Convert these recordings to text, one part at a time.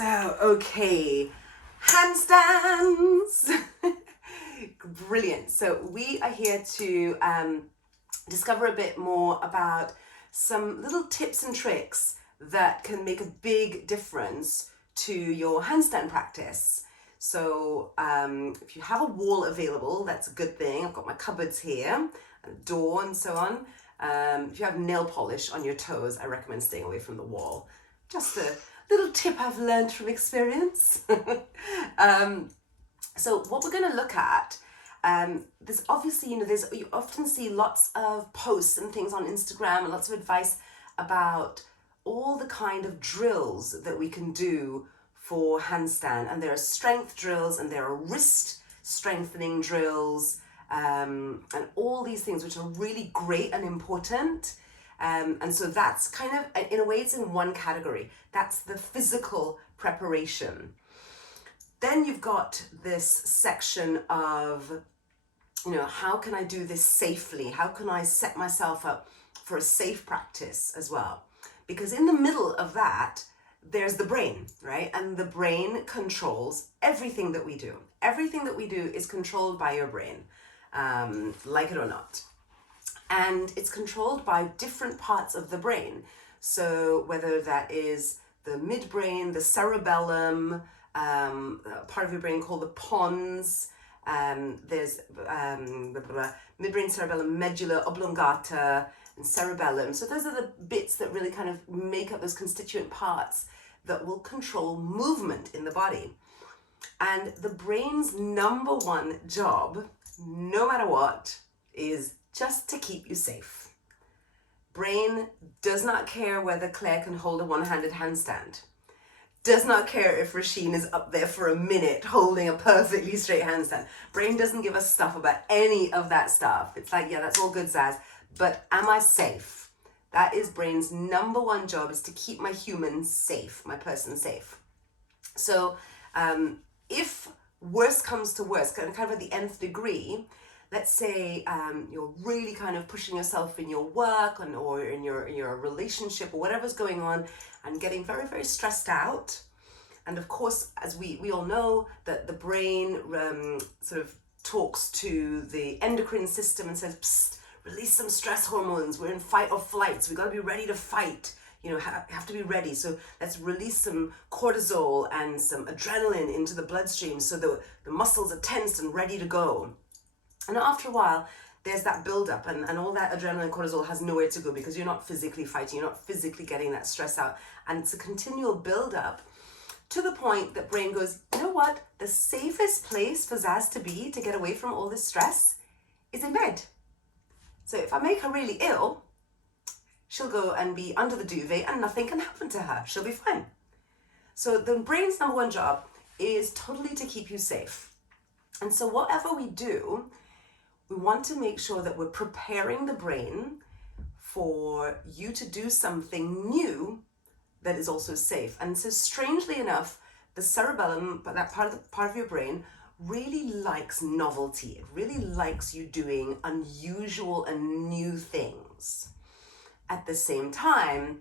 Okay, handstands. Brilliant. So we are here to discover a bit more about some little tips and tricks that can make a big difference to your handstand practice. So if you have a wall available, that's a good thing. I've got my cupboards here, a door and so on. If you have nail polish on your toes, I recommend staying away from the wall. Just a little tip I've learned from experience. So what we're going to look at, there's obviously, you often see lots of posts and things on Instagram and lots of advice about all the kind of drills that we can do for handstand. And there are strength drills and there are wrist strengthening drills and all these things which are really great and important. And so that's kind of, in a way, it's in one category. That's the physical preparation. Then you've got this section of, how can I do this safely? How can I set myself up for a safe practice as well? Because in the middle of that, there's the brain, right? And the brain controls everything that we do. Everything that we do is controlled by your brain, like it or not. And it's controlled by different parts of the brain. So whether that is the midbrain, the cerebellum, part of your brain called the pons, there's midbrain, cerebellum, medulla oblongata, and cerebellum. So those are the bits that really kind of make up those constituent parts that will control movement in the body. And the brain's number one job, no matter what, is just to keep you safe. Brain does not care whether Claire can hold a one-handed handstand. Does not care if Rasheen is up there for a minute holding a perfectly straight handstand. Brain doesn't give a stuff about any of that stuff. It's like, yeah, that's all good, Zaz, but am I safe? That is brain's number one job, is to keep my human safe, my person safe. So if worse comes to worse, kind of at the nth degree, let's say you're really kind of pushing yourself in your work or in your relationship or whatever's going on and getting very, very stressed out. And of course, as we all know, that the brain sort of talks to the endocrine system and says, psst, release some stress hormones. We're in fight or flight, so we got to be ready to fight. Have to be ready. So let's release some cortisol and some adrenaline into the bloodstream so the muscles are tensed and ready to go. And after a while, there's that buildup and all that adrenaline and cortisol has nowhere to go because you're not physically fighting, you're not physically getting that stress out. And it's a continual buildup to the point that brain goes, you know what? The safest place for Zaz to be to get away from all this stress is in bed. So if I make her really ill, she'll go and be under the duvet and nothing can happen to her. She'll be fine. So the brain's number one job is totally to keep you safe. And so whatever we do, we want to make sure that we're preparing the brain for you to do something new that is also safe. And so strangely enough, the cerebellum, that part of your brain, really likes novelty. It really likes you doing unusual and new things. At the same time,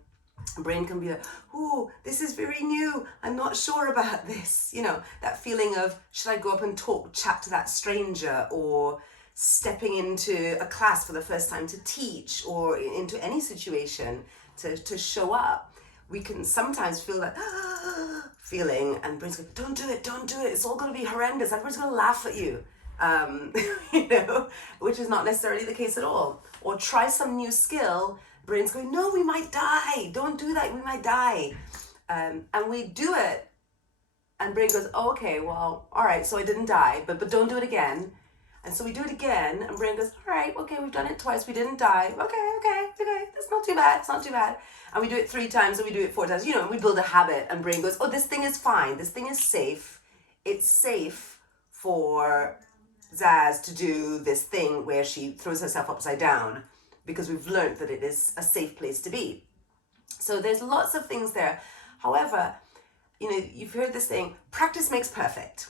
brain can be like, oh, this is very new. I'm not sure about this. That feeling of, should I go up and chat to that stranger, or stepping into a class for the first time to teach, or into any situation to show up. We can sometimes feel that feeling, and brain's like, don't do it. It's all going to be horrendous. Everybody's going to laugh at you, which is not necessarily the case at all. Or try some new skill. Brain's going, no, we might die. Don't do that. We might die. And we do it. And brain goes, oh, okay, well, all right. So I didn't die, but don't do it again. And so we do it again. And brain goes, all right, okay, we've done it twice. We didn't die. Okay. That's not too bad. It's not too bad. And we do it 3 times and we do it 4 times, and we build a habit, and brain goes, oh, this thing is fine. This thing is safe. It's safe for Zaz to do this thing where she throws herself upside down, because we've learned that it is a safe place to be. So there's lots of things there. However, you've heard this thing, practice makes perfect.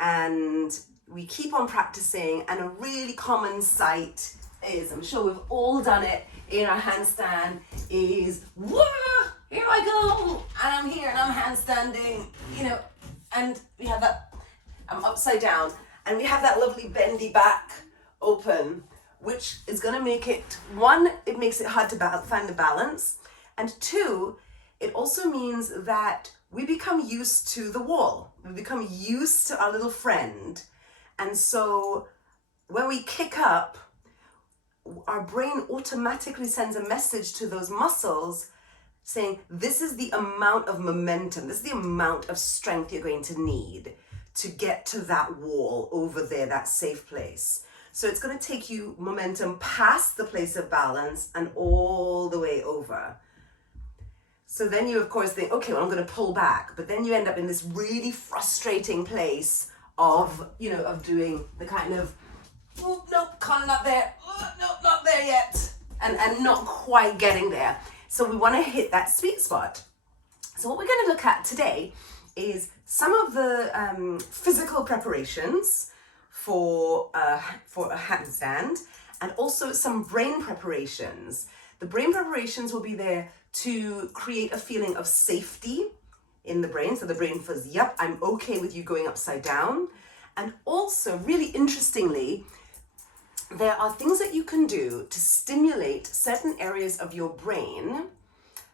And we keep on practicing, and a really common sight is, I'm sure we've all done it in our handstand, is wah! here I go, and I'm here and I'm handstanding, you know, and we have that, I'm upside down, and we have that lovely bendy back open, which is going to make it, one, it makes it hard to find the balance, and two, it also means that we become used to the wall. We become used to our little friend. And so when we kick up, our brain automatically sends a message to those muscles saying, this is the amount of momentum, this is the amount of strength you're going to need to get to that wall over there, that safe place. So it's going to take you momentum past the place of balance and all the way over. So then you, of course, think, okay, well, I'm going to pull back. But then you end up in this really frustrating place of, you know, of doing the kind of, oh, nope, kind of not there. Oh, nope, not there yet. And not quite getting there. So we want to hit that sweet spot. So what we're going to look at today is some of the physical preparations for a handstand, and also some brain preparations. The brain preparations will be there to create a feeling of safety in the brain. So the brain feels, yep, I'm okay with you going upside down. And also, really interestingly, there are things that you can do to stimulate certain areas of your brain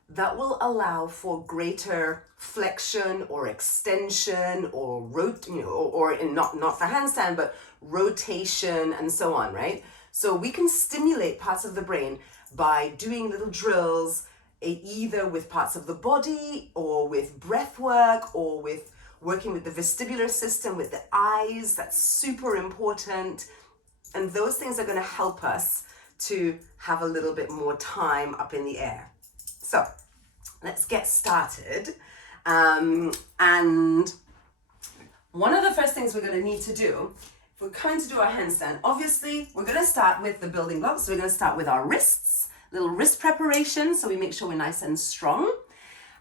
that will allow for greater flexion or extension or not for handstand, but rotation and so on, right? So we can stimulate parts of the brain by doing little drills, either with parts of the body or with breath work or with working with the vestibular system, with the eyes. That's super important. And those things are going to help us to have a little bit more time up in the air. So let's get started. And one of the first things we're going to need to do, if we're coming to do our handstand, obviously we're going to start with the building blocks. So we're going to start with our wrists, little wrist preparation, so we make sure we're nice and strong.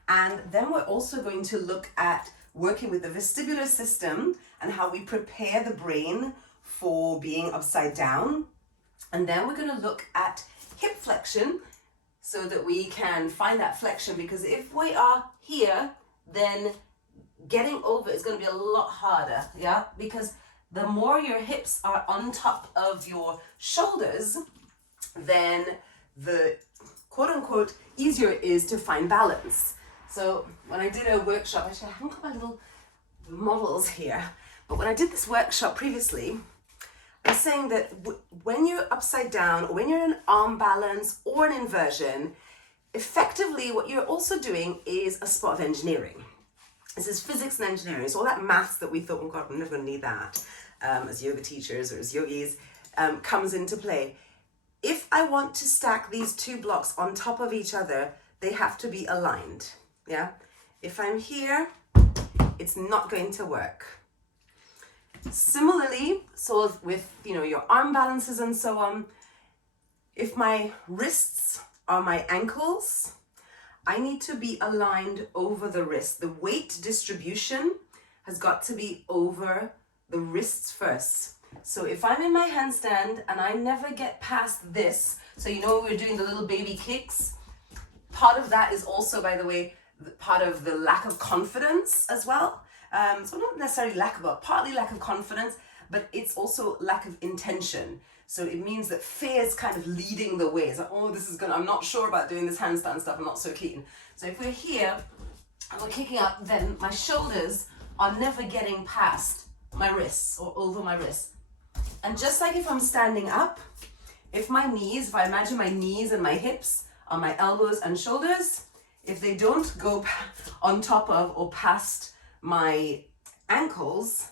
And then we're also going to look at working with the vestibular system and how we prepare the brain for being upside down. And then we're going to look at hip flexion so that we can find that flexion, because if we are here, then getting over is going to be a lot harder, yeah? Because the more your hips are on top of your shoulders, then the quote unquote easier it is to find balance. So when I did a workshop, actually I haven't got my little models here, but when I did this workshop previously, I was saying that when you're upside down, or when you're in an arm balance or an inversion, effectively what you're also doing is a spot of engineering. This is physics and engineering. It's all that maths that we thought, oh God, we're never going to need that as yoga teachers or as yogis, comes into play. If I want to stack these two blocks on top of each other, they have to be aligned, yeah? If I'm here, it's not going to work. Similarly, so with, you know, your arm balances and so on, if my wrists are my ankles, I need to be aligned over the wrist. The weight distribution has got to be over the wrists first. So if I'm in my handstand and I never get past this, so you know we're doing the little baby kicks, part of that is also, by the way, part of the lack of confidence as well. So not necessarily partly lack of confidence, but it's also lack of intention. So it means that fear is kind of leading the way. It's like, oh, I'm not sure about doing this handstand stuff, I'm not so keen. So if we're here and we're kicking up, then my shoulders are never getting past my wrists or over my wrists. And just like if I'm standing up, if I imagine my knees and my hips are my elbows and shoulders, if they don't go on top of or past my ankles,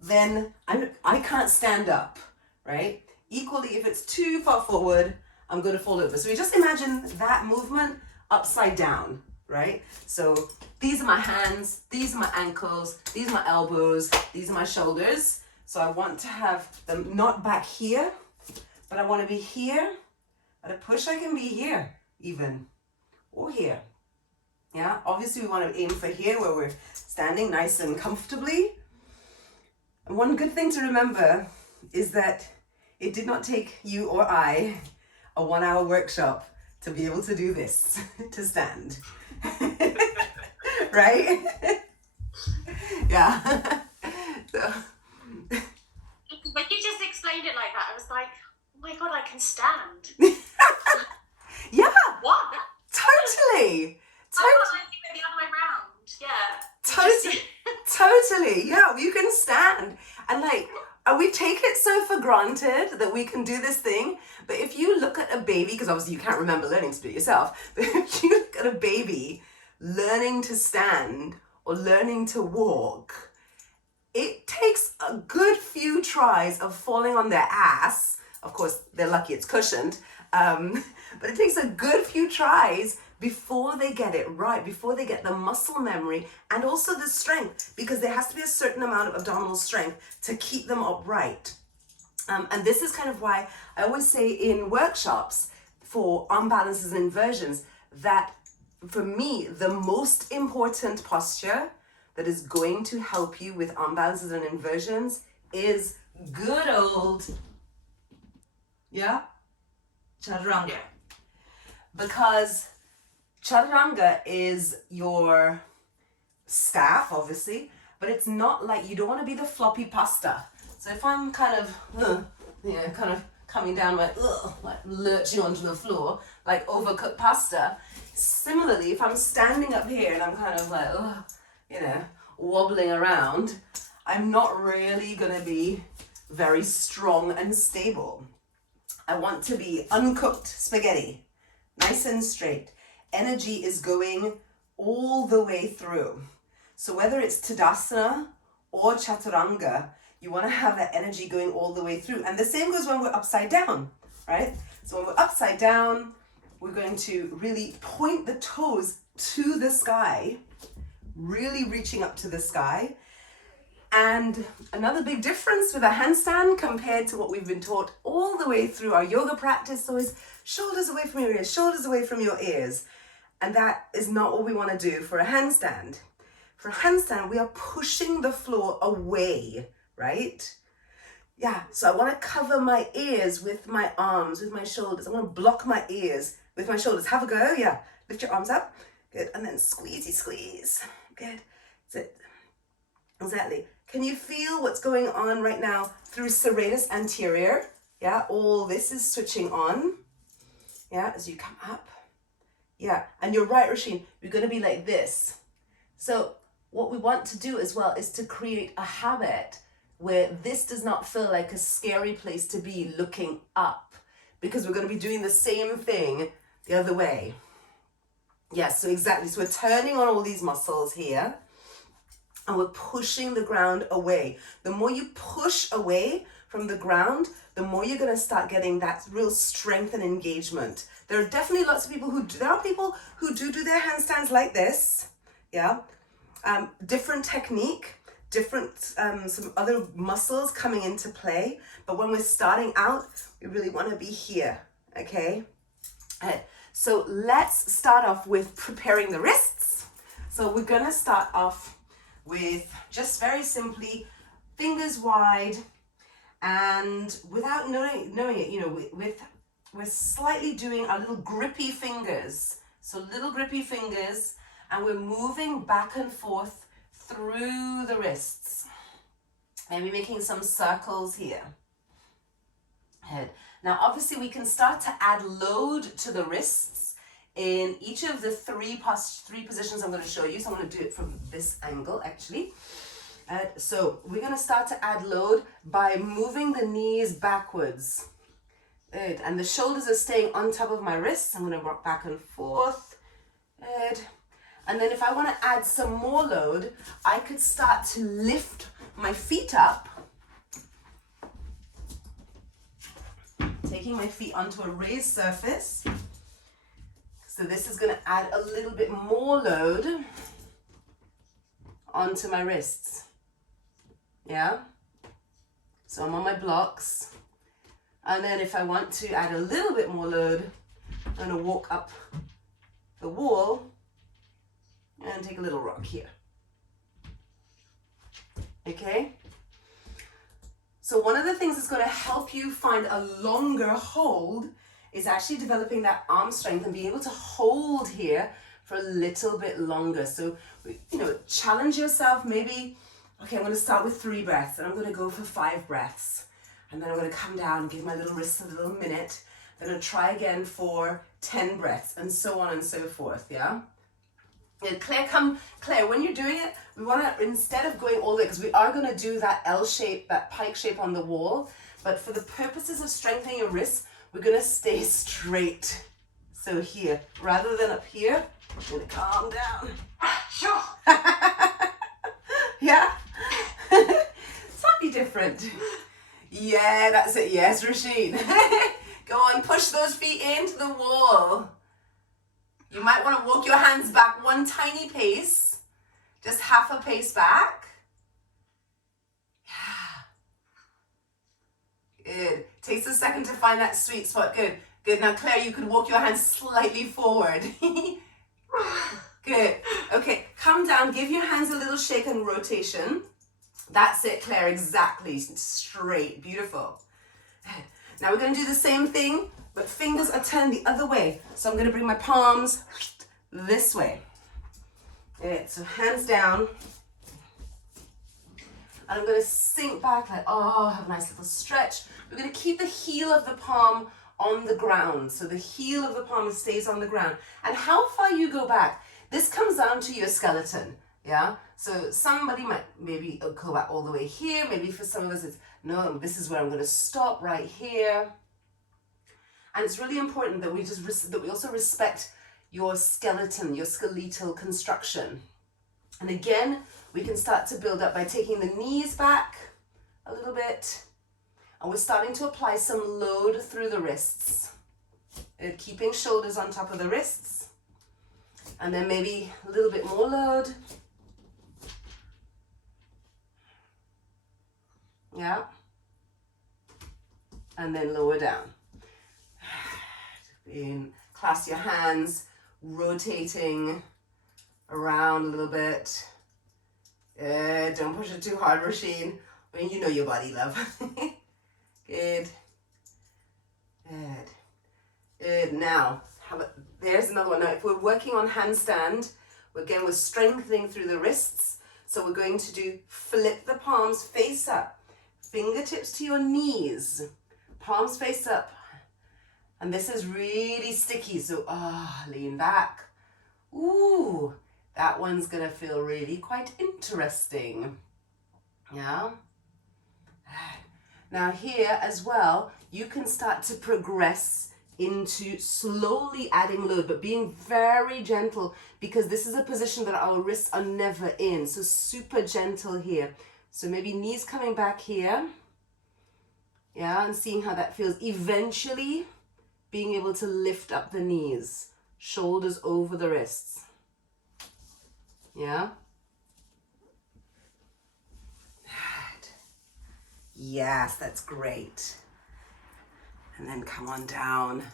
then I can't stand up, right? Equally, if it's too far forward, I'm going to fall over. So we just imagine that movement upside down, right? So these are my hands, these are my ankles, these are my elbows, these are my shoulders. So I want to have them not back here, but I want to be here. At a push, I can be here even, or here. Yeah, obviously we want to aim for here where we're standing nice and comfortably. And one good thing to remember is that it did not take you or I a 1 hour workshop to be able to do this, to stand. Right? Yeah. So. When you just explained it like that, I was like, oh my God, I can stand. Yeah. What? Totally. I think it the other way around. Yeah. Totally. Yeah, you can stand. And like, we take it so for granted that we can do this thing. But if you look at a baby, because obviously you can't remember learning to do it yourself, but if you look at a baby learning to stand or learning to walk, it takes a good few tries of falling on their ass. Of course, they're lucky it's cushioned. But it takes a good few tries before they get it right, before they get the muscle memory and also the strength, because there has to be a certain amount of abdominal strength to keep them upright. And this is kind of why I always say in workshops for arm balances and inversions that for me, the most important posture that is going to help you with arm balances and inversions is good old, chaturanga. Because chaturanga is your staff, obviously, but it's not like, you don't want to be the floppy pasta. So if I'm kind of coming down like lurching onto the floor, like overcooked pasta, similarly, if I'm standing up here and I'm kind of like, wobbling around, I'm not really going to be very strong and stable. I want to be uncooked spaghetti, nice and straight. Energy is going all the way through. So whether it's Tadasana or Chaturanga, you want to have that energy going all the way through. And the same goes when we're upside down, right? So when we're upside down, we're going to really point the toes to the sky, really reaching up to the sky. And another big difference with a handstand compared to what we've been taught all the way through our yoga practice is shoulders away from your ears, shoulders away from your ears. And that is not what we want to do for a handstand. For a handstand, we are pushing the floor away, right? Yeah, so I want to cover my ears with my arms, with my shoulders. I want to block my ears with my shoulders. Have a go, yeah. Lift your arms up. Good, and then squeeze. Good, that's it. Exactly. Can you feel what's going on right now through serratus anterior? Yeah, all this is switching on. Yeah, as you come up. Yeah, and you're right, Rasheen, you're going to be like this. So what we want to do as well is to create a habit where this does not feel like a scary place to be looking up, because we're going to be doing the same thing the other way. Yes, so exactly. So we're turning on all these muscles here and we're pushing the ground away. The more you push away from the ground, the more you're going to start getting that real strength and engagement. There are definitely lots of people who do, there are people who do their handstands like this. Yeah. Different technique, different, some other muscles coming into play. But when we're starting out, we really want to be here. Okay. So let's start off with preparing the wrists. So we're going to start off with just very simply fingers wide, and without knowing it, we're slightly doing our little grippy fingers. So little grippy fingers, and we're moving back and forth through the wrists. Maybe making some circles here. Head. Now, obviously, we can start to add load to the wrists in each of the three positions I'm going to show you. So I'm going to do it from this angle, actually. So we're going to start to add load by moving the knees backwards. Good. And the shoulders are staying on top of my wrists. I'm going to rock back and forth. Good. And then if I want to add some more load, I could start to lift my feet up, taking my feet onto a raised surface. So this is going to add a little bit more load onto my wrists. Yeah? So I'm on my blocks. And then if I want to add a little bit more load, I'm going to walk up the wall and take a little rock here. Okay? So one of the things that's going to help you find a longer hold is actually developing that arm strength and being able to hold here for a little bit longer. So, you know, challenge yourself. Maybe, okay, I'm going to start with 3 breaths and I'm going to go for 5 breaths. And then I'm going to come down, give my little wrists a little minute. Then I'll try again for 10 breaths and so on and so forth, yeah? And Claire, when you're doing it, we want to, instead of going all the way, because we are going to do that L shape, that pike shape on the wall, but for the purposes of strengthening your wrists, we're going to stay straight. So here, rather than up here, I'm going to calm down. Sure. Yeah? Slightly different. Yeah, that's it. Yes, Rasheen. Go on, push those feet into the wall. You might want to walk your hands back one tiny pace. Just half a pace back. Yeah. Good. Takes a second to find that sweet spot. Good. Good. Now, Claire, you could walk your hands slightly forward. Good. Okay, come down. Give your hands a little shake and rotation. That's it, Claire. Exactly. Straight. Beautiful. Now we're going to do the same thing, but fingers are turned the other way. So I'm going to bring my palms this way. Good. So hands down. And I'm going to sink back like, oh, have a nice little stretch. We're going to keep the heel of the palm on the ground. So the heel of the palm stays on the ground. And how far you go back, this comes down to your skeleton. Yeah. So somebody might maybe go back all the way here. Maybe for some of us, it's, no, this is where I'm going to stop right here. And it's really important that we also respect your skeleton, your skeletal construction. And again, we can start to build up by taking the knees back a little bit. And we're starting to apply some load through the wrists. Keeping shoulders on top of the wrists. And then maybe a little bit more load. Yeah. And then lower down. Clasp your hands, rotating around a little bit. Don't push it too hard, Rasheen. I mean, you know your body, love. Good. Good. Good. Now, there's another one. Now, if we're working on handstand, again, we're strengthening through the wrists. So we're going to do flip the palms face up. Fingertips to your knees. Palms face up. And this is really sticky. So, lean back. Ooh, that one's going to feel really quite interesting. Yeah. Now here as well, you can start to progress into slowly adding load, but being very gentle, because this is a position that our wrists are never in. So super gentle here. So maybe knees coming back here. Yeah, and seeing how that feels. Eventually being able to lift up the knees, shoulders over the wrists. Yeah. Yes, that's great. And then come on down.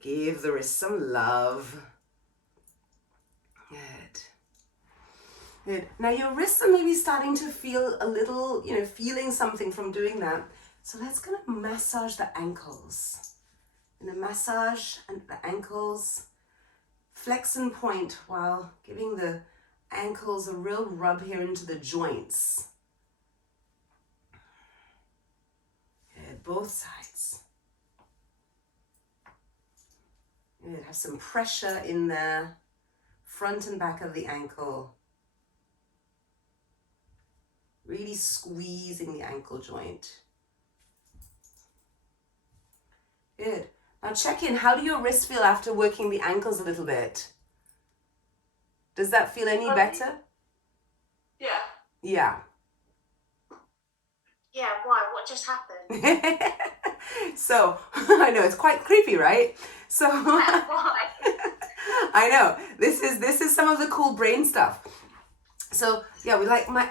Give the wrist some love. Good. Good. Now your wrists are maybe starting to feel a little, feeling something from doing that. So let's kind of massage the ankles. And the massage and the ankles. Flex and point while giving the ankles a real rub here into the joints. Good. Both sides. Good. Have some pressure in there. Front and back of the ankle. Really squeezing the ankle joint. Good. Now check in. How do your wrists feel after working the ankles a little bit? Does that feel any better? Yeah. Yeah. Yeah, why? What just happened? So, I know, it's quite creepy, right? So, Why? I know, this is some of the cool brain stuff. So, yeah, we like, my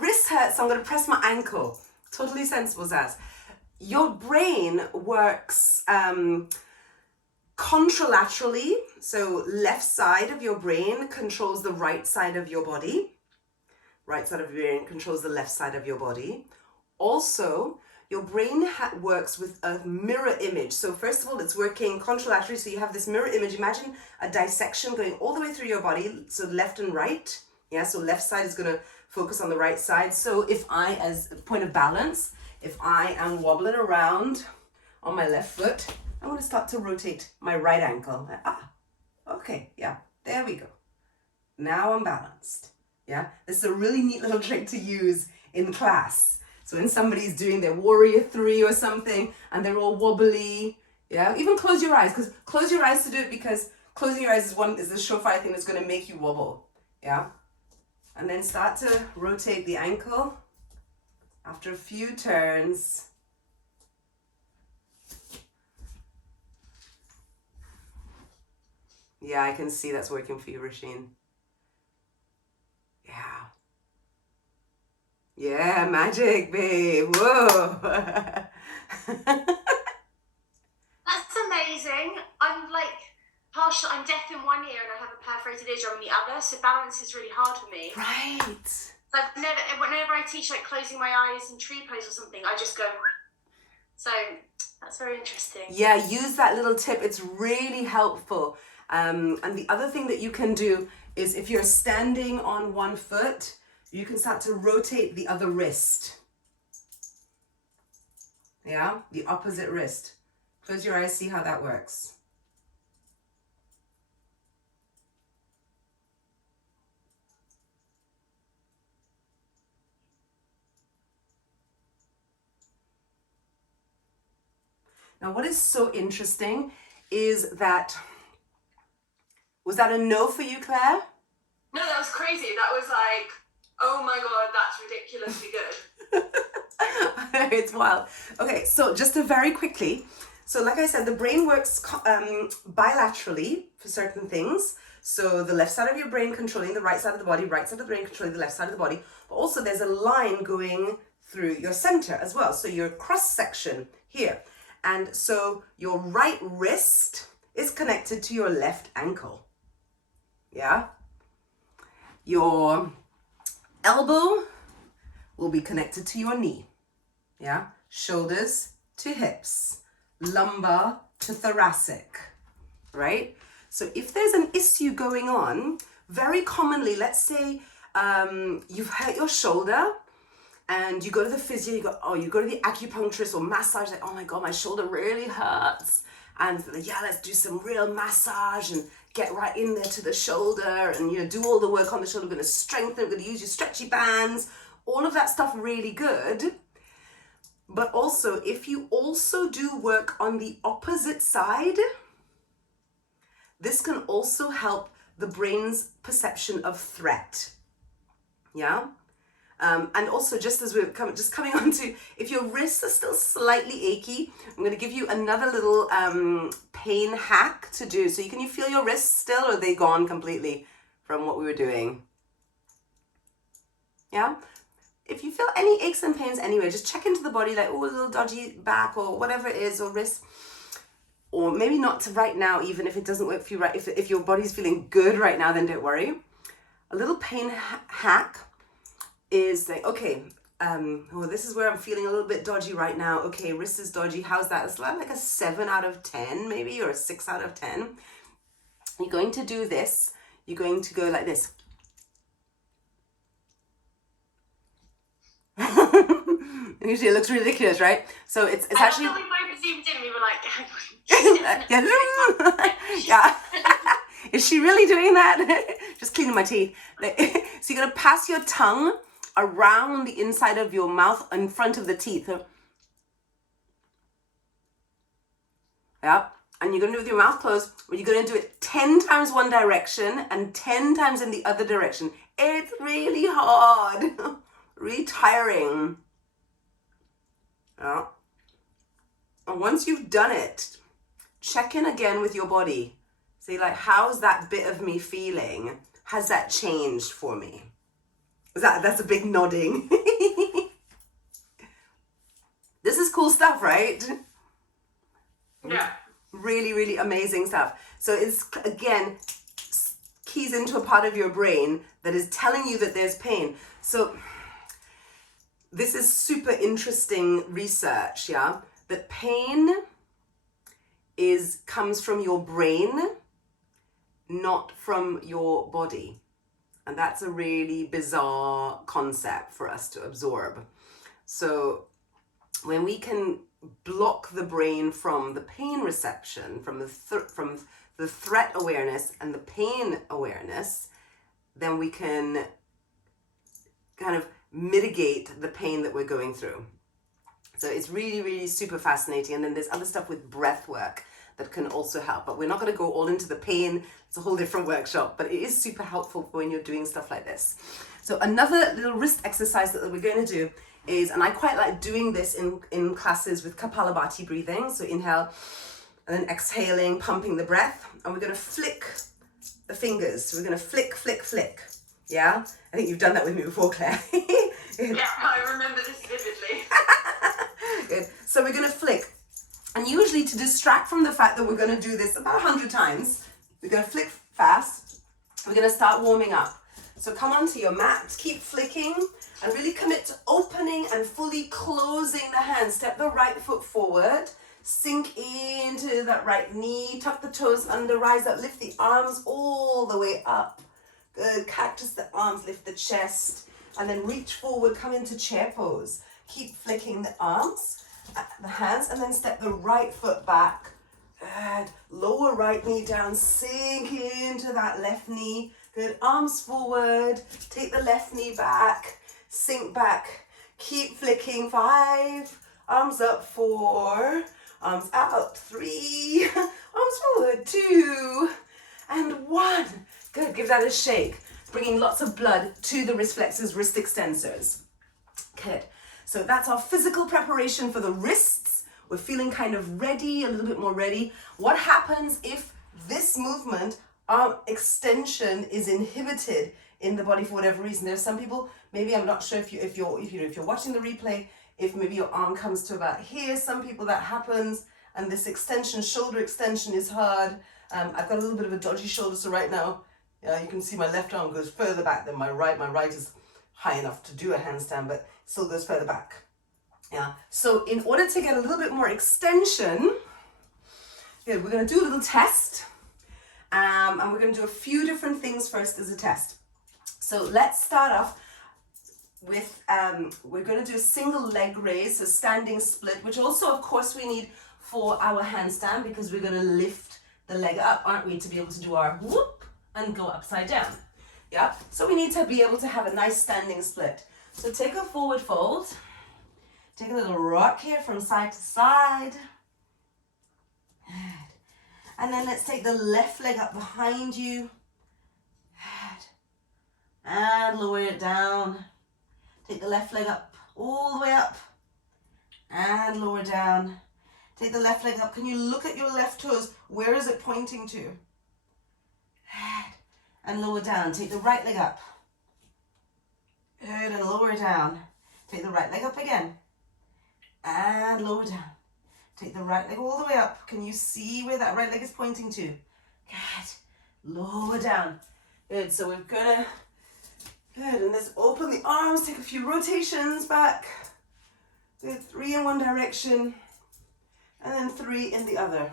wrist hurts, so I'm going to press my ankle. Totally sensible, Zaz. Your brain works contralaterally, so left side of your brain controls the right side of your body. Right side of your brain controls the left side of your body. Also, your brain works with a mirror image. So first of all, it's working contralaterally. So you have this mirror image. Imagine a dissection going all the way through your body. So left and right. Yeah, so left side is going to focus on the right side. So if I, as a point of balance, if I am wobbling around on my left foot, I'm going to start to rotate my right ankle. Okay, yeah, there we go. Now I'm balanced. Yeah, this is a really neat little trick to use in class. So when somebody's doing their warrior 3 or something and they're all wobbly, yeah, even close your eyes, because close your eyes to do it, because closing your eyes is the surefire thing that's going to make you wobble. Yeah, and then start to rotate the ankle after a few turns. Yeah, I can see that's working for you, Rasheen. Yeah. Yeah, magic, babe. Whoa. That's amazing. I'm like partial. I'm deaf in one ear and I have a perforated eardrum in the other, so balance is really hard for me. Right. So whenever I teach like closing my eyes in tree pose or something, I just go. So that's very interesting. Yeah, use that little tip. It's really helpful. And the other thing that you can do is, if you're standing on one foot, you can start to rotate the other wrist. Yeah, the opposite wrist. Close your eyes, see how that works. Now, what is so interesting is that, was that a no for you, Claire? No, that was crazy. That was like, oh my God, that's ridiculously good. It's wild. Okay, so just to very quickly, so like I said, the brain works bilaterally for certain things. So the left side of your brain controlling the right side of the body, right side of the brain controlling the left side of the body. But also there's a line going through your center as well. So your cross section here. And so your right wrist is connected to your left ankle. Yeah. Your elbow will be connected to your knee. Yeah. Shoulders to hips. Lumbar to thoracic. Right? So if there's an issue going on, very commonly, let's say you've hurt your shoulder, and you go to the physio, you go to the acupuncturist or massage, like, oh my God, my shoulder really hurts. And yeah, let's do some real massage and get right in there to the shoulder and, do all the work on the shoulder. We're going to strengthen, we're going to use your stretchy bands, all of that stuff really good. But also, if you also do work on the opposite side, this can also help the brain's perception of threat. Yeah? And also, just as we're coming on to, if your wrists are still slightly achy, I'm going to give you another little pain hack to do. So can you feel your wrists still, or are they gone completely from what we were doing? Yeah? If you feel any aches and pains anywhere, just check into the body, like, oh, a little dodgy back or whatever it is, or wrist. Or maybe not right now, even if it doesn't work for you right. If your body's feeling good right now, then don't worry. A little pain hack is like, okay, this is where I'm feeling a little bit dodgy right now. Okay, wrist is dodgy. How's that? It's like a 7 out of 10 maybe, or a 6 out of 10. You're going to do this. You're going to go like this. Usually it looks ridiculous, right? So it's actually... I we both zoomed in, we were like... yeah. Is she really doing that? Just cleaning my teeth. So you're going to pass your tongue around the inside of your mouth in front of the teeth. Yeah. And you're going to do it with your mouth closed, but you're going to do it 10 times one direction and 10 times in the other direction. It's really hard. Really tiring. Yeah. And once you've done it, check in again with your body. Say, like, how's that bit of me feeling? Has that changed for me? That's a big nodding. This is cool stuff, right? Yeah. Really, really amazing stuff. So it's, again, keys into a part of your brain that is telling you that there's pain. So this is super interesting research, yeah, that pain comes from your brain, not from your body. And that's a really bizarre concept for us to absorb. So when we can block the brain from the pain reception, from the threat awareness and the pain awareness, then we can kind of mitigate the pain that we're going through. So it's really, really super fascinating. And then there's other stuff with breath work that can also help. But we're not going to go all into the pain. It's a whole different workshop. But it is super helpful when you're doing stuff like this. So another little wrist exercise that we're going to do is, and I quite like doing this in classes with Kapalabhati breathing. So inhale and then exhaling, pumping the breath. And we're going to flick the fingers. So we're going to flick, flick, flick. Yeah? I think you've done that with me before, Claire. Yeah, I remember this vividly. Good. So we're going to flick. And usually to distract from the fact that we're going to do this about 100 times, we're going to flick fast. We're going to start warming up. So come onto your mat, keep flicking, and really commit to opening and fully closing the hand. Step the right foot forward, sink into that right knee, tuck the toes under, rise up, lift the arms all the way up. Good. Cactus the arms, lift the chest, and then reach forward, come into chair pose. Keep flicking the arms, the hands, and then step the right foot back. Good. Lower right knee down, sink into that left knee. Good. Arms forward, take the left knee back, sink back. Keep flicking. 5, arms up. 4, arms out. 3, arms forward. 2, and 1. Good. Give that a shake. Bringing lots of blood to the wrist flexors, wrist extensors. Good. So that's our physical preparation for the wrists. We're feeling kind of ready, a little bit more ready. What happens if this movement, arm extension, is inhibited in the body for whatever reason? There's some people, maybe I'm not sure if you're watching the replay, if maybe your arm comes to about here. Some people that happens, and this extension, shoulder extension, is hard. I've got a little bit of a dodgy shoulder, so right now, you can see my left arm goes further back than my right. My right is high enough to do a handstand, but still goes further back. Yeah. So in order to get a little bit more extension, we're going to do a little test. And we're going to do a few different things first as a test. So let's start off with, we're going to do a single leg raise, a standing split, which also, of course, we need for our handstand, because we're going to lift the leg up, aren't we, to be able to do our whoop and go upside down. Yeah, so we need to be able to have a nice standing split. So take a forward fold. Take a little rock here from side to side. Good. And then let's take the left leg up behind you. Good. And lower it down. Take the left leg up, all the way up. And lower down. Take the left leg up. Can you look at your left toes? Where is it pointing to? Good. And lower down. Take the right leg up. Good, and lower down. Take the right leg up again. And lower down. Take the right leg all the way up. Can you see where that right leg is pointing to? Good. Lower down. Good, so we're gonna, good, and let's open the arms, take a few rotations back. Good, 3 in one direction, and then 3 in the other.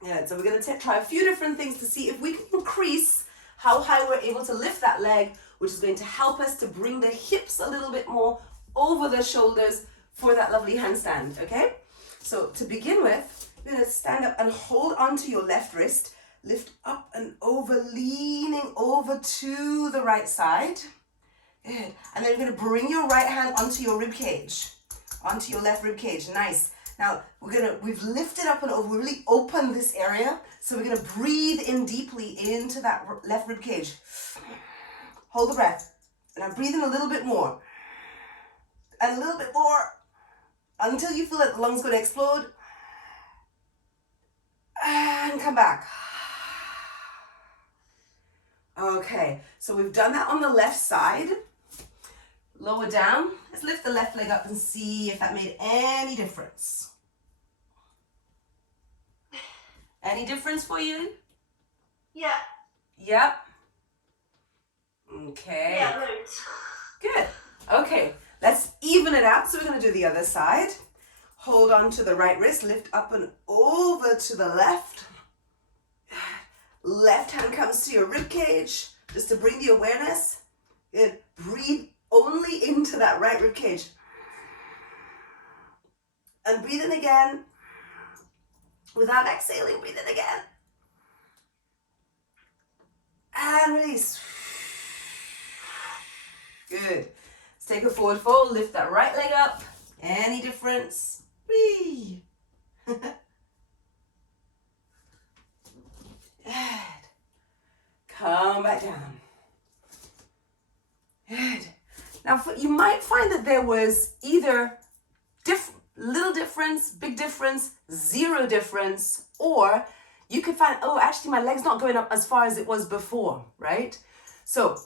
Good, so we're gonna try a few different things to see if we can increase how high we're able to lift that leg, which is going to help us to bring the hips a little bit more over the shoulders for that lovely handstand, okay? So to begin with, you're gonna stand up and hold onto your left wrist, lift up and over, leaning over to the right side. Good. And then you're gonna bring your right hand onto your rib cage, onto your left rib cage. Nice. Now we've lifted up and over, we really open this area. So we're gonna breathe in deeply into that left rib cage. Hold the breath. And now breathe in a little bit more. And a little bit more. Until you feel like the lungs gonna explode. And come back. Okay, so we've done that on the left side. Lower down. Let's lift the left leg up and see if that made any difference. Any difference for you? Yeah. Yep. Okay. Yeah, loads. Good. Okay, out. So we're going to do the other side. Hold on to the right wrist, lift up and over to the left. Left hand comes to your rib cage, just to bring the awareness. And breathe only into that right rib cage. And breathe in again. Without exhaling, breathe in again. And release. Good. Let's take a forward fold. Lift that right leg up. Any difference? Whee. Good. Come back down. Good. Now, you might find that there was either little difference, big difference, zero difference, or you could find, oh, actually my leg's not going up as far as it was before, right? So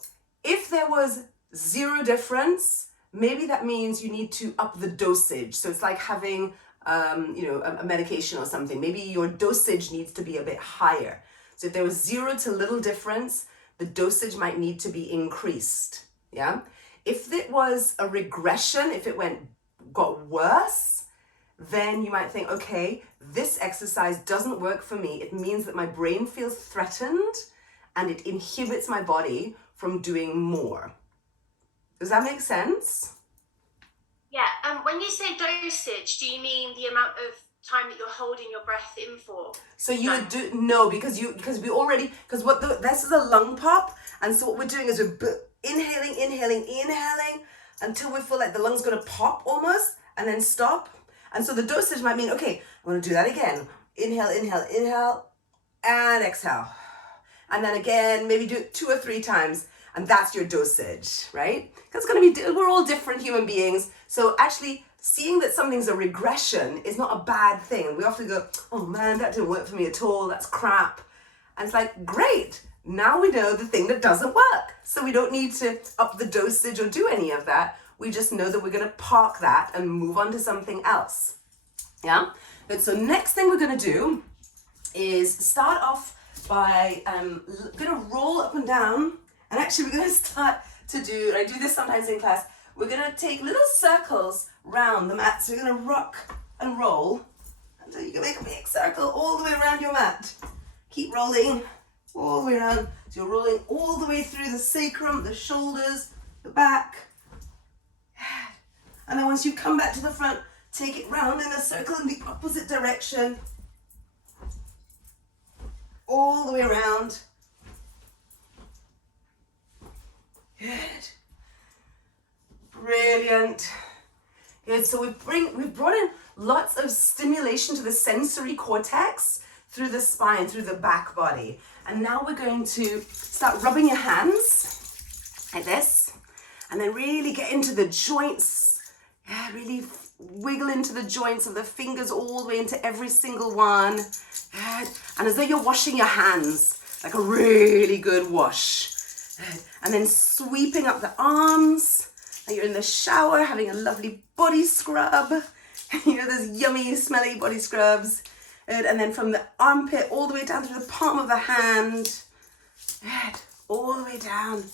if there was zero difference, maybe that means you need to up the dosage. So it's like having, a medication or something. Maybe your dosage needs to be a bit higher. So if there was zero to little difference, the dosage might need to be increased, yeah? If it was a regression, if it got worse, then you might think, okay, this exercise doesn't work for me. It means that my brain feels threatened and it inhibits my body from doing more. Does that make sense? Yeah, when you say dosage, do you mean the amount of time that you're holding your breath in for? So you would do, no, because this is a lung pop, and so what we're doing is we're inhaling until we feel like the lung's gonna pop almost, and then stop. And so the dosage might mean, okay, I'm gonna do that again. Inhale, and exhale. And then again, maybe do it 2 or 3 times, and that's your dosage, right? That's gonna be, we're all different human beings. So actually, seeing that something's a regression is not a bad thing. We often go, oh man, that didn't work for me at all, that's crap. And it's like, great, now we know the thing that doesn't work. So we don't need to up the dosage or do any of that. We just know that we're gonna park that and move on to something else. Yeah? Good, so next thing we're gonna do is start off by, gonna roll up and down. And actually we're gonna start to do, I do this sometimes in class, we're gonna take little circles round the mat. So we're gonna rock and roll until you can make a big circle all the way around your mat. Keep rolling all the way around. So you're rolling all the way through the sacrum, the shoulders, the back. And then once you come back to the front, take it round in a circle in the opposite direction. All the way around. Good. Brilliant. Good, so we've brought in lots of stimulation to the sensory cortex through the spine, through the back body. And now we're going to start rubbing your hands like this, and then really get into the joints. Yeah, really wiggle into the joints of the fingers all the way into every single one. Good. And as though you're washing your hands, like a really good wash. Good. And then sweeping up the arms. Like you're in the shower having a lovely body scrub. Those yummy, smelly body scrubs. Good. And then from the armpit all the way down through the palm of the hand. Good. All the way down.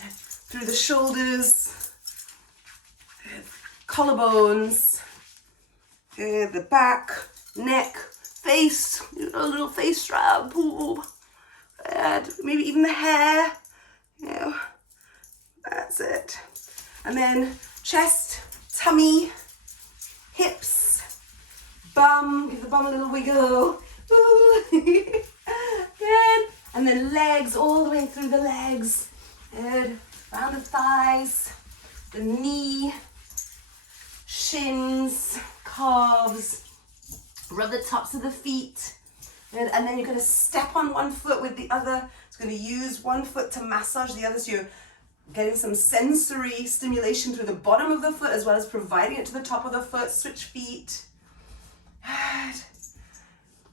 Good. Through the shoulders. Good. Collarbones. Good. The back, neck, face. A little face scrub. Ooh. Good. Maybe even the hair. Yeah. That's it. And then chest, tummy, hips, bum, give the bum a little wiggle. Ooh. Good. And then legs, all the way through the legs. Good. Round the thighs, the knee, shins, calves. Rub the tops of the feet. Good. And then you're going to step on one foot with the other. It's going to use one foot to massage the other. So you're getting some sensory stimulation through the bottom of the foot as well as providing it to the top of the foot. Switch feet. Good.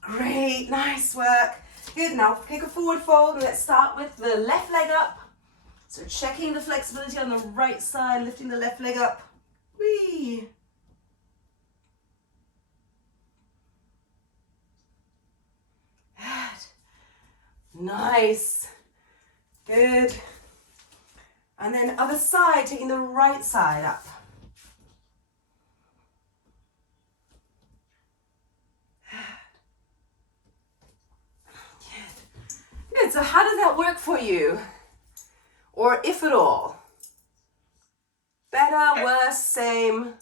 Great, nice work. Good, now take a forward fold. Let's start with the left leg up. So checking the flexibility on the right side, lifting the left leg up. Whee. Good. Nice. Good. And then other side, taking the right side up. so how did that work for you? Or if at all? Better, worse, same?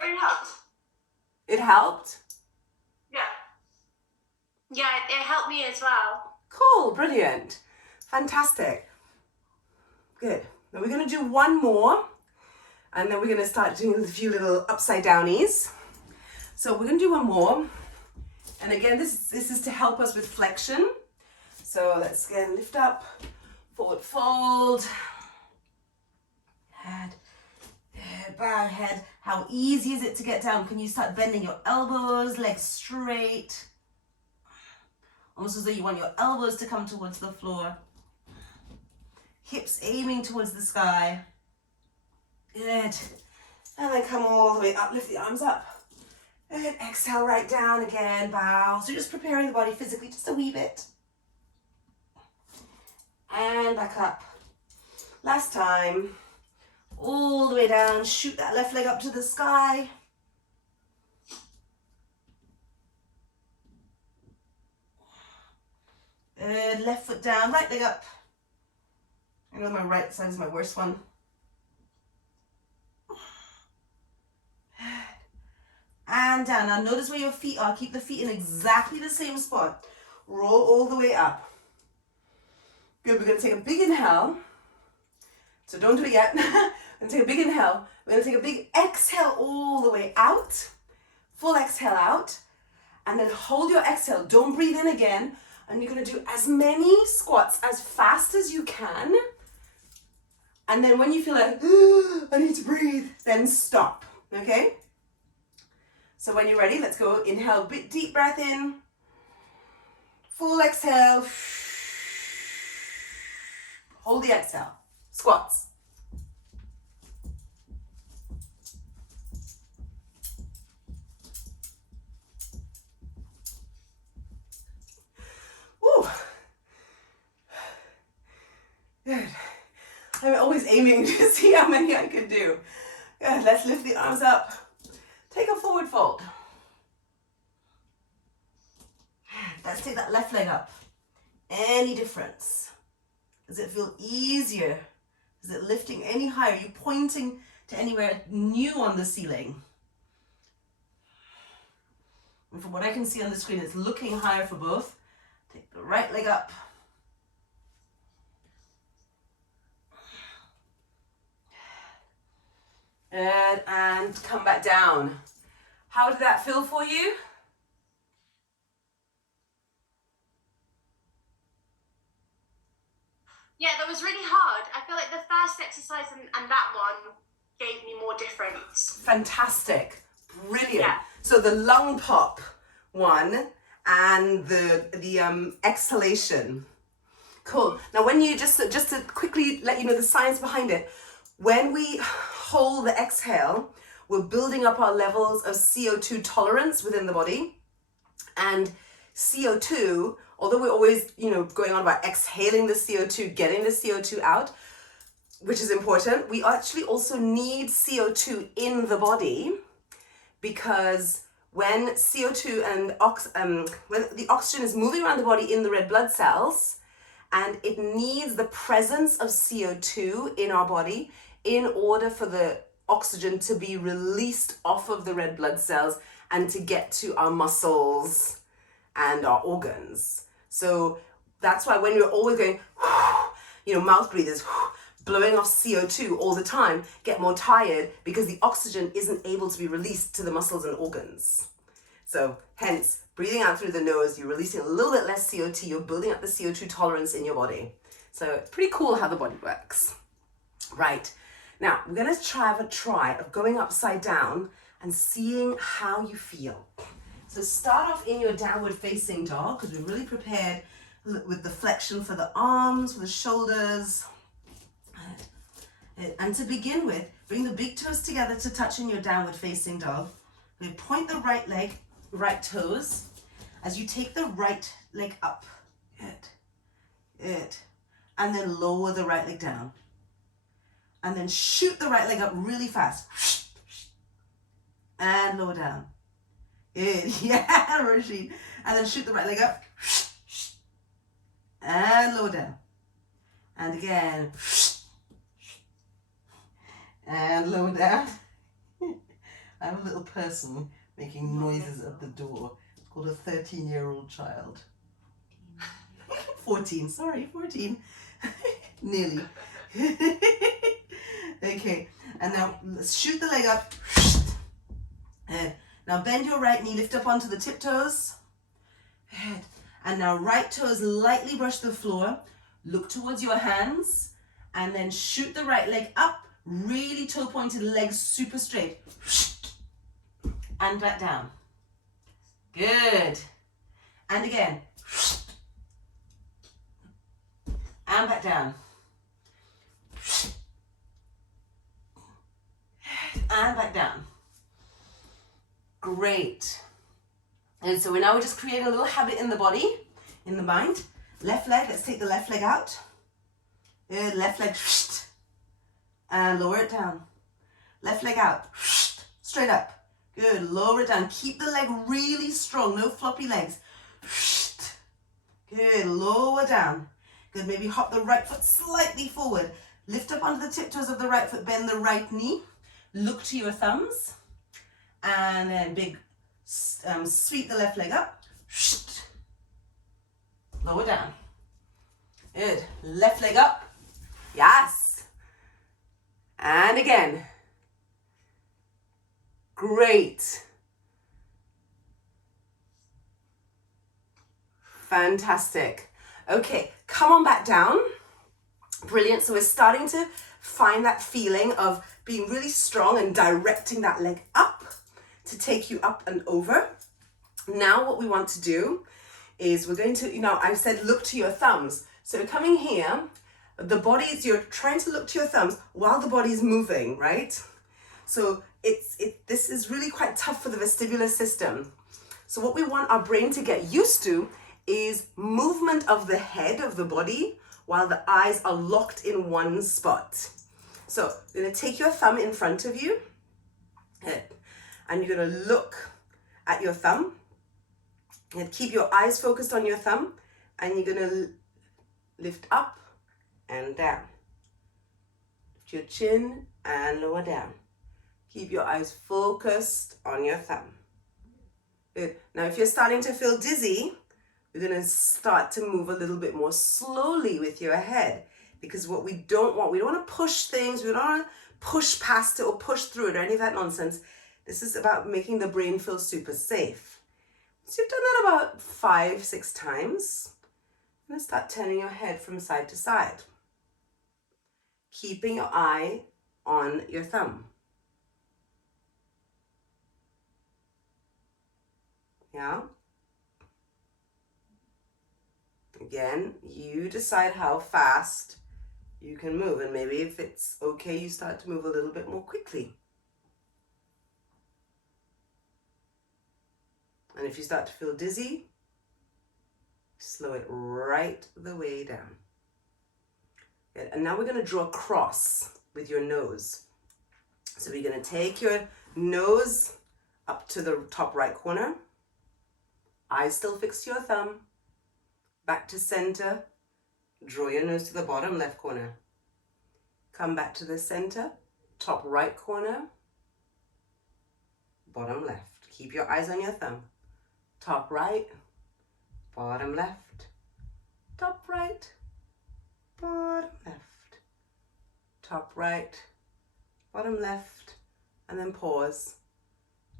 It helped. It helped? Yeah. Yeah, it helped me as well. Cool, brilliant. Fantastic. Good. Now we're going to do one more, and then we're going to start doing a few little upside downies. So we're going to do one more. And again, this is to help us with flexion. So let's again lift up, forward fold, head, bow head. How easy is it to get down? Can you start bending your elbows, legs straight? Almost as though you want your elbows to come towards the floor. Hips aiming towards the sky. Good. And then come all the way up, lift the arms up. And exhale right down again, bow. So just preparing the body physically just a wee bit. And back up. Last time. All the way down, shoot that left leg up to the sky. Good, left foot down, right leg up. I know my right side is my worst one. And down. Now notice where your feet are. Keep the feet in exactly the same spot. Roll all the way up. Good, we're going to take a big inhale. So don't do it yet. We're going to take a big inhale. We're going to take a big exhale all the way out. Full exhale out. And then hold your exhale. Don't breathe in again. And you're going to do as many squats as fast as you can. And then when you feel like, I need to breathe, then stop. Okay? So when you're ready, let's go. Inhale, big deep breath in. Full exhale. Hold the exhale. Squats. Woo. Good. I'm always aiming to see how many I can do. Good. Let's lift the arms up. Take a forward fold. Let's take that left leg up. Any difference? Does it feel easier? Is it lifting any higher? Are you pointing to anywhere new on the ceiling? And from what I can see on the screen, it's looking higher for both. Take the right leg up. And come back down. How did that feel for you? Yeah, that was really hard. I feel like the first exercise and that one gave me more difference. Fantastic. Brilliant. Yeah. So the lung pop one and the exhalation. Cool. Now when you just to quickly let you know the science behind it, when we hold the exhale, we're building up our levels of CO2 tolerance within the body. And CO2, although we're always, going on about exhaling the CO2, getting the CO2 out, which is important, we actually also need CO2 in the body, because when CO2 and when the oxygen is moving around the body in the red blood cells, and it needs the presence of CO2 in our body in order for the oxygen to be released off of the red blood cells and to get to our muscles and our organs. So that's why when you're always going, mouth breathers, blowing off CO2 all the time, get more tired because the oxygen isn't able to be released to the muscles and organs. So hence, breathing out through the nose, you're releasing a little bit less CO2, you're building up the CO2 tolerance in your body. So it's pretty cool how the body works. Right, now we're gonna have a try of going upside down and seeing how you feel. So start off in your downward facing dog, because we're really prepared with the flexion for the arms, for the shoulders. And to begin with, bring the big toes together to touch in your downward facing dog. We point the right leg, right toes, as you take the right leg up. Good. And then lower the right leg down. And then shoot the right leg up really fast. And lower down. Good. Yeah, Roisin. And then shoot the right leg up. and lower down. And again, and lower down. I have a little person making noises at the door. It's called a 13-year-old child. 14, sorry, 14. Nearly. Okay, and now let's shoot the leg up. Now bend your right knee, lift up onto the tiptoes. And now right toes lightly brush the floor. Look towards your hands. And then shoot the right leg up. Really toe pointed, legs super straight. And back down. Good. And again. And back down. And back down. Great. And so we're just creating a little habit in the body, in the mind. Left leg, let's take the left leg out. Good, left leg, and lower it down. Left leg out, straight up. Good, lower it down. Keep the leg really strong, no floppy legs. Good, lower down. Good, maybe hop the right foot slightly forward. Lift up onto the tiptoes of the right foot, bend the right knee. Look to your thumbs. And then big sweep the left leg up. Lower down. Good. Left leg up. Yes. And again. Great. Fantastic. Okay, come on back down. Brilliant. So we're starting to find that feeling of being really strong and directing that leg up to take you up and over. Now what we want to do is we're going to, I said look to your thumbs. So we're coming here, the body is, you're trying to look to your thumbs while the body is moving, right? So this is really quite tough for the vestibular system. So what we want our brain to get used to is movement of the head of the body while the eyes are locked in one spot. So you're going to take your thumb in front of you and you're going to look at your thumb and keep your eyes focused on your thumb, and you're going to lift up and down. Lift your chin and lower down. Keep your eyes focused on your thumb. Good. Now if you're starting to feel dizzy, we're going to start to move a little bit more slowly with your head, because what we don't want to push things, we don't want to push past it or push through it or any of that nonsense. This is about making the brain feel super safe. So you've done that about 5-6 times. I'm going to start turning your head from side to side, keeping your eye on your thumb. Yeah? Again, you decide how fast you can move, and maybe if it's okay, you start to move a little bit more quickly. And if you start to feel dizzy, slow it right the way down. Good. And now we're going to draw a cross with your nose. So we're going to take your nose up to the top right corner. Eyes still fixed to your thumb. Back to center. Draw your nose to the bottom left corner. Come back to the center. Top right corner. Bottom left. Keep your eyes on your thumb. Top right. Bottom left. Top right. Bottom left. Top right. Bottom left. And then pause.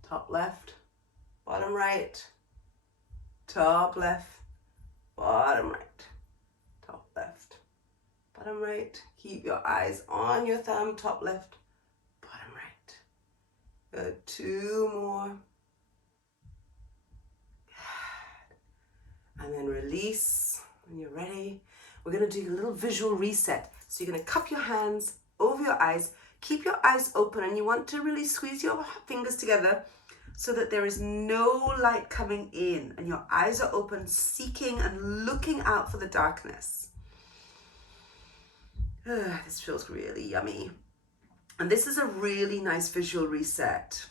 Top left. Bottom right. Top left. Bottom right. Top left. Bottom right. Keep your eyes on your thumb. Top left. Bottom right. Good. 2 more. And then release when you're ready. We're going to do a little visual reset. So you're going to cup your hands over your eyes. Keep your eyes open, and you want to really squeeze your fingers together so that there is no light coming in, and your eyes are open, seeking and looking out for the darkness. This feels really yummy. And this is a really nice visual reset.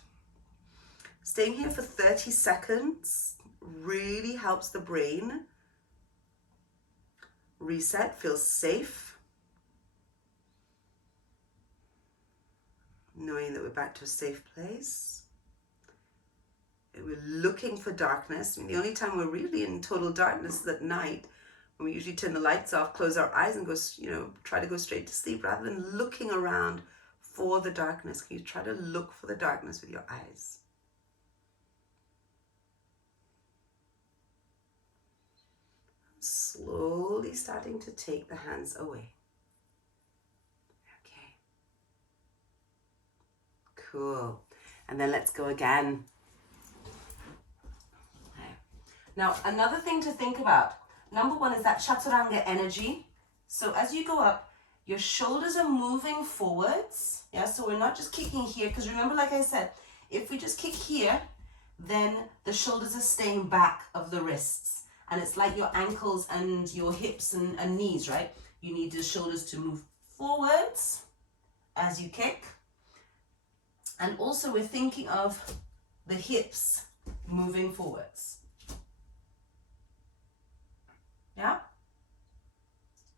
Staying here for 30 seconds really helps the brain reset, feel safe. Knowing that we're back to a safe place. We're looking for darkness. I mean, the only time we're really in total darkness is at night, when we usually turn the lights off, close our eyes and go, try to go straight to sleep rather than looking around for the darkness. Can you try to look for the darkness with your eyes? Slowly starting to take the hands away. Okay. Cool. And then let's go again. Okay. Now, another thing to think about. Number one is that chaturanga energy. So as you go up, your shoulders are moving forwards. Yeah, so we're not just kicking here, because remember, like I said, if we just kick here, then the shoulders are staying back of the wrists. And it's like your ankles and your hips and knees, right? You need the shoulders to move forwards as you kick. And also we're thinking of the hips moving forwards. Yeah?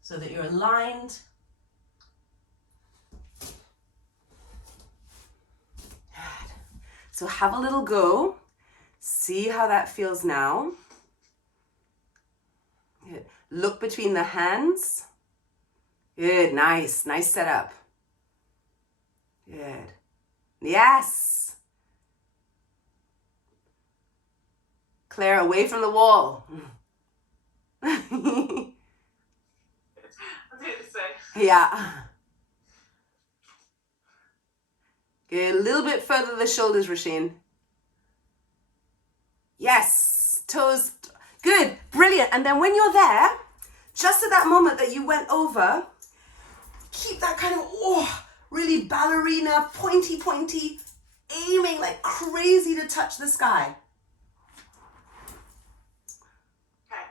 So that you're aligned. So have a little go. See how that feels now. Good. Look between the hands. Good, nice setup. Good. Yes. Claire, away from the wall. I was going to say. Yeah. Good, a little bit further the shoulders, Rasheen. Yes, toes. Good, brilliant. And then when you're there, just at that moment that you went over, keep that kind of, really ballerina, pointy, aiming like crazy to touch the sky. Okay.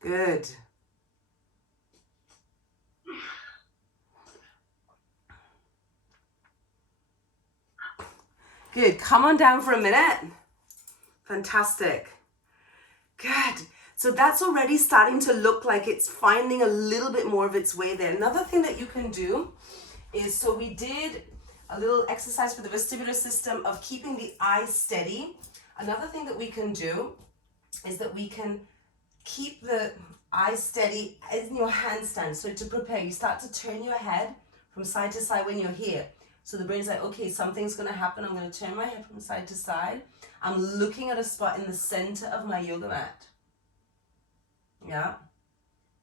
Good. Good, come on down for a minute. Fantastic. Good. So that's already starting to look like it's finding a little bit more of its way there. Another thing that you can do is, so we did a little exercise for the vestibular system of keeping the eyes steady. Another thing that we can do is that we can keep the eyes steady in your handstand. So to prepare, you start to turn your head from side to side when you're here. So the brain is like, okay, something's going to happen. I'm going to turn my head from side to side. I'm looking at a spot in the center of my yoga mat. Yeah.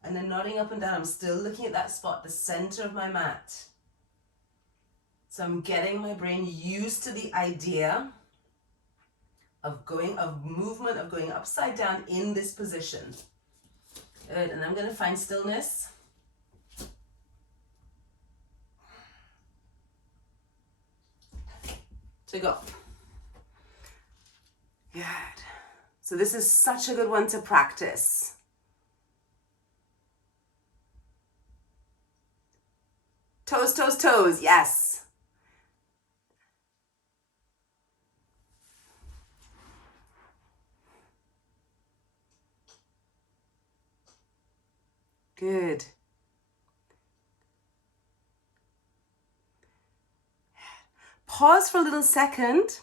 And then nodding up and down. I'm still looking at that spot, the center of my mat. So I'm getting my brain used to the idea of movement, of going upside down in this position. Good. And I'm going to find stillness. To go. Good. So this is such a good one to practice. Toes, toes, toes. Yes. Good. Pause for a little second.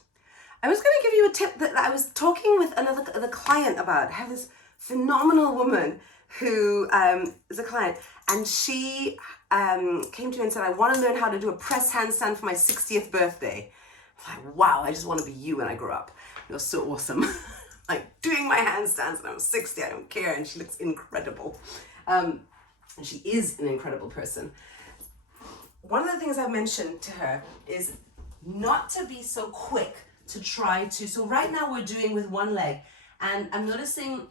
I was going to give you a tip that I was talking with another client about. I have this phenomenal woman who is a client, and she came to me and said, I want to learn how to do a press handstand for my 60th birthday. I'm like, wow, I just want to be you when I grow up. You're so awesome. Like doing my handstands and I'm 60, I don't care. And she looks incredible. And she is an incredible person. One of the things I mentioned to her is not to be so quick to try to, so right now we're doing with one leg, and I'm noticing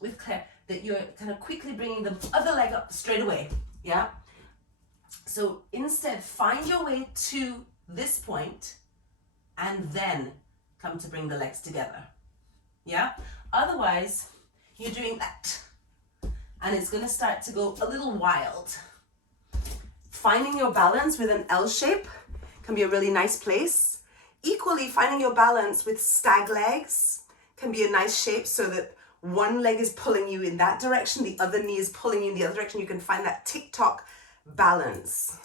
with Claire that you're kind of quickly bringing the other leg up straight away, yeah? So instead, find your way to this point and then come to bring the legs together, yeah? Otherwise, you're doing that and it's gonna start to go a little wild. Finding your balance with an L shape can be a really nice place. Equally, finding your balance with stag legs can be a nice shape so that one leg is pulling you in that direction, the other knee is pulling you in the other direction. You can find that tick-tock balance.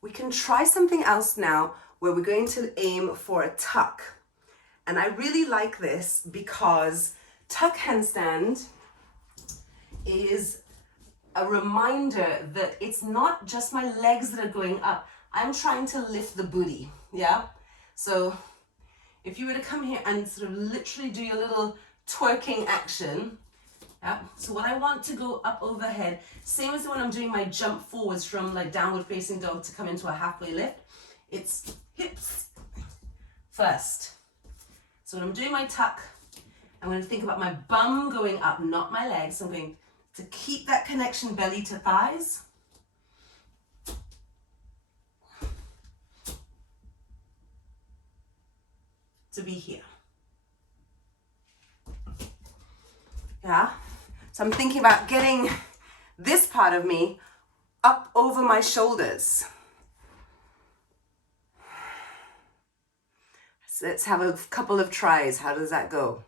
We can try something else now where we're going to aim for a tuck. And I really like this because tuck handstand is a reminder that it's not just my legs that are going up. I'm trying to lift the booty, yeah? So if you were to come here and sort of literally do your little twerking action, yeah? So what I want to go up overhead, same as when I'm doing my jump forwards from like downward facing dog to come into a halfway lift, it's hips first. So when I'm doing my tuck, I'm going to think about my bum going up, not my legs. So I'm going to keep that connection belly to thighs. To be here. Yeah? So I'm thinking about getting this part of me up over my shoulders. So let's have a couple of tries. How does that go?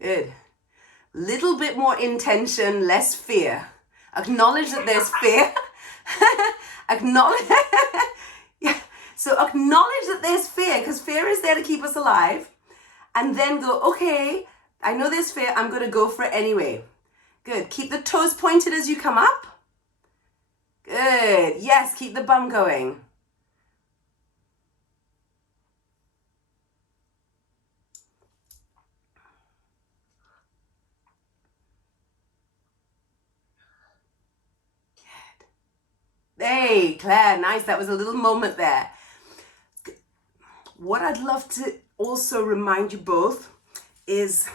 Good. Little bit more intention, less fear. Acknowledge that there's fear. Acknowledge. Yeah. So acknowledge that there's fear, because fear is there to keep us alive. And then go, okay, I know there's fear. I'm going to go for it anyway. Good. Keep the toes pointed as you come up. Good. Yes, keep the bum going. Hey, Claire, nice. That was a little moment there. What I'd love to also remind you both is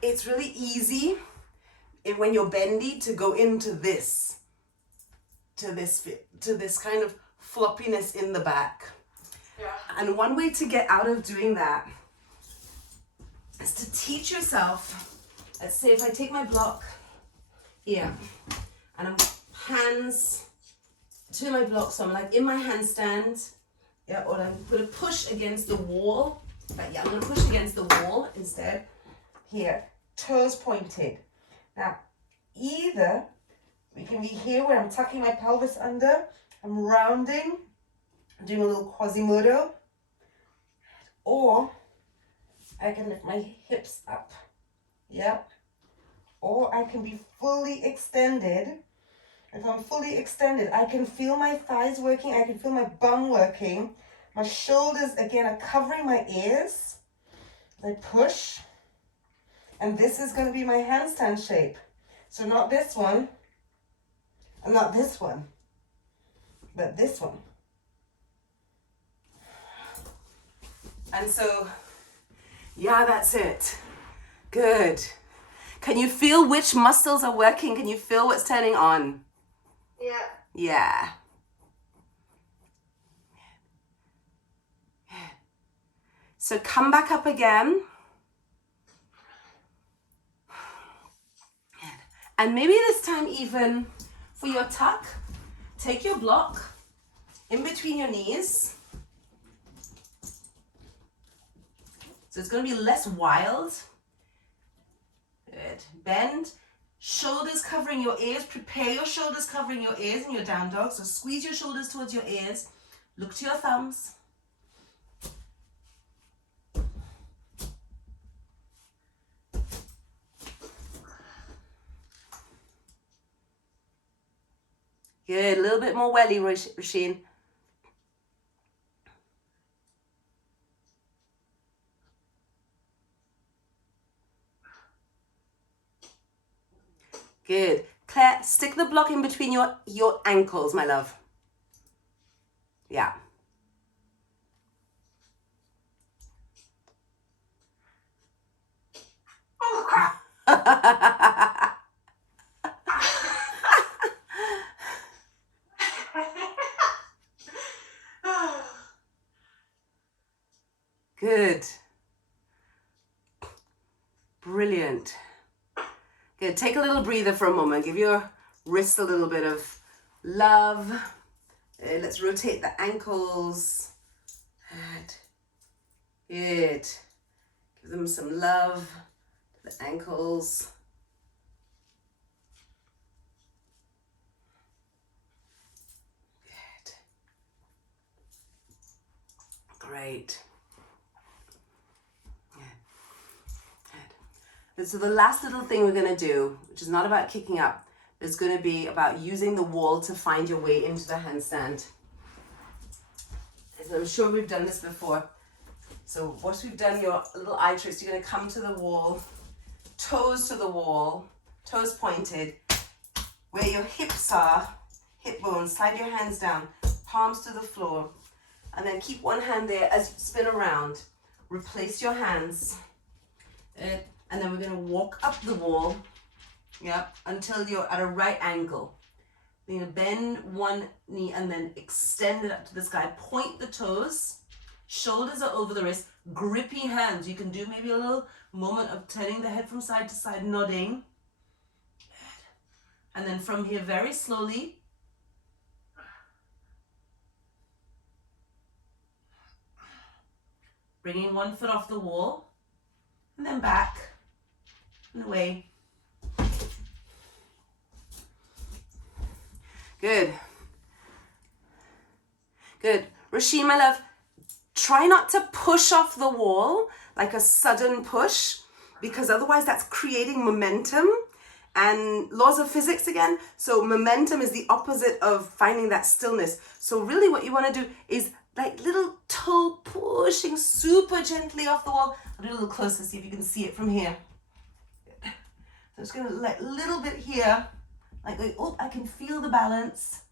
it's really easy when you're bendy to go into this, to this kind of floppiness in the back. Yeah. And one way to get out of doing that is to teach yourself, let's say if I take my block here and I'm hands to my block, so I'm like in my handstand, yeah, or I'm going to push against the wall, but yeah, I'm going to push against the wall instead. Here, toes pointed. Now, either we can be here where I'm tucking my pelvis under, I'm rounding, doing a little Quasimodo, or I can lift my hips up, yeah, or I can be fully extended. If I'm fully extended, I can feel my thighs working, I can feel my bum working. My shoulders, again, are covering my ears. I push. And this is going to be my handstand shape. So not this one, and not this one, but this one. And so, yeah, that's it. Good. Can you feel which muscles are working? Can you feel what's turning on? Yeah. Yeah. So come back up again. And maybe this time even for your tuck, take your block in between your knees. So it's going to be less wild. Good. Bend. Shoulders covering your ears. Prepare your shoulders covering your ears in your down dog. So squeeze your shoulders towards your ears. Look to your thumbs. Good. A little bit more welly, Rasheen. Good. Claire, stick the block in between your ankles, my love. Yeah. Oh, crap. Good. Brilliant. Good. Take a little breather for a moment. Give your wrist a little bit of love. Let's rotate the ankles. Good. Good. Give them some love to the ankles. Good. Great. And so the last little thing we're going to do, which is not about kicking up, is going to be about using the wall to find your way into the handstand. So I'm sure we've done this before. So once we've done your little eye tricks, you're going to come to the wall, toes to the wall, toes pointed, where your hips are, hip bones, slide your hands down, palms to the floor, and then keep one hand there as you spin around. Replace your hands. And then we're going to walk up the wall, until you're at a right angle. You're going to bend one knee and then extend it up to the sky. Point the toes, shoulders are over the wrist, grippy hands. You can do maybe a little moment of turning the head from side to side, nodding. And then from here, very slowly, bringing one foot off the wall, and then back and away. Good. Good. Rasheen, my love, try not to push off the wall, like a sudden push, because otherwise that's creating momentum and laws of physics again. So momentum is the opposite of finding that stillness. So really what you want to do is like little toe pushing super gently off the wall. I'll do a little closer, see if you can see it from here. So I'm just going to like a little bit here, like, oh, I can feel the balance.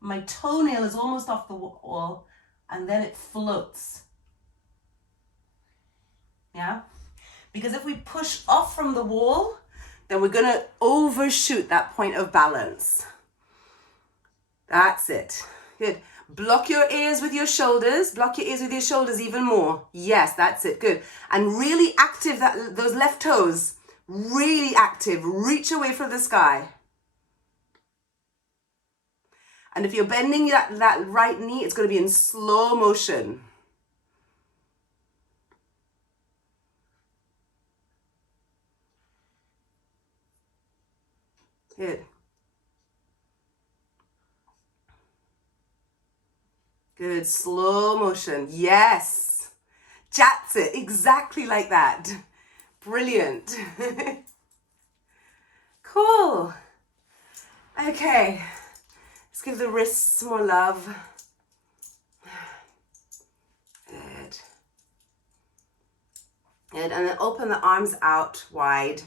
My toenail is almost off the wall, and then it floats. Yeah? Because if we push off from the wall, then we're going to overshoot that point of balance. That's it. Good. Block your ears with your shoulders. Block your ears with your shoulders even more. Yes, that's it. Good. And really active those left toes. Really active. Reach away from the sky. And if you're bending that right knee, it's going to be in slow motion. Good. Good. Slow motion. Yes. That's it. Exactly like that. Brilliant. Cool. Okay. Let's give the wrists more love. Good. Good. And then open the arms out wide.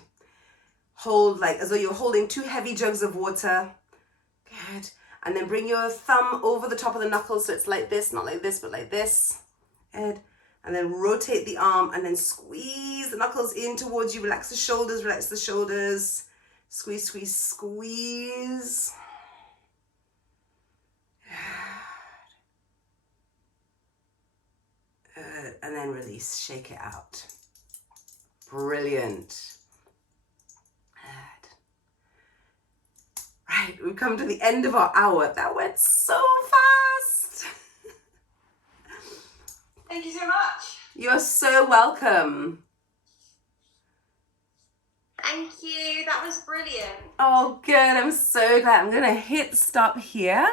Hold like as though you're holding 2 heavy jugs of water. Good. And then bring your thumb over the top of the knuckles so it's like this, not like this, but like this. Good. And then rotate the arm and then squeeze the knuckles in towards you. Relax the shoulders, relax the shoulders. Squeeze, squeeze, squeeze. Good. And then release, shake it out. Brilliant. Right, we've come to the end of our hour. That went so fast. Thank you so much. You're so welcome. Thank you. That was brilliant. Oh, good. I'm so glad. I'm going to hit stop here.